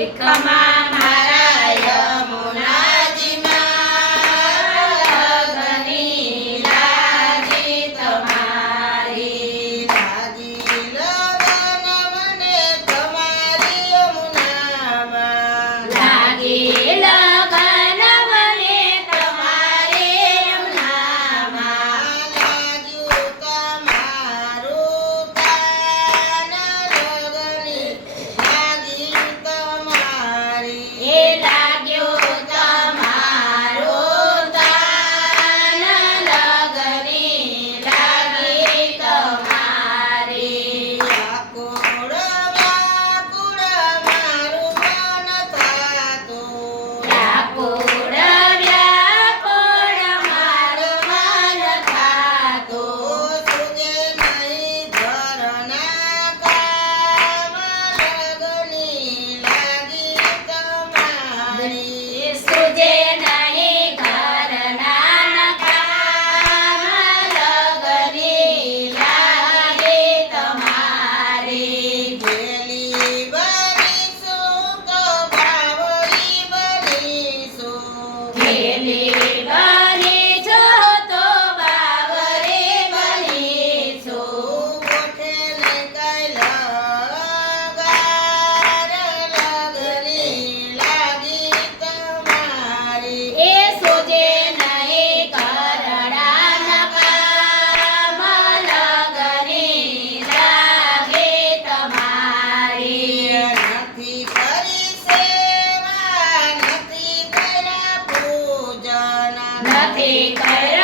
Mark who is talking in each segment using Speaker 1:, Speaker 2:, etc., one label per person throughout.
Speaker 1: એક સાથે કર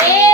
Speaker 1: Yeah.